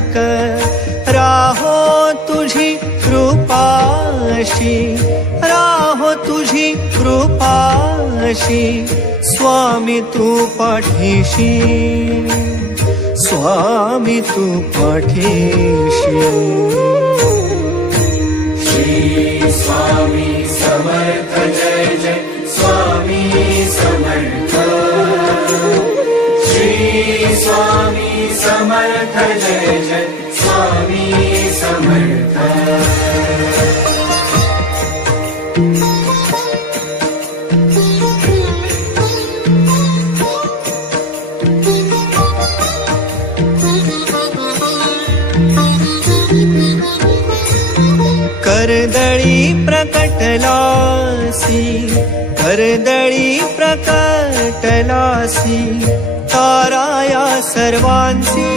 पालक राहो तुझी कृपाशी, राहो तुझी कृपाशी, स्वामी तू पाठीशी, स्वामी तू पाठीशी. श्री स्वामी समर्थ जय जय स्वामी समर्थ. श्री स्वामी समर्थ जय जय स्वामी समर्थ. कर्दळी प्रकटलासी, कर्दळी प्रकटलासी, ताराया सर्वांसी,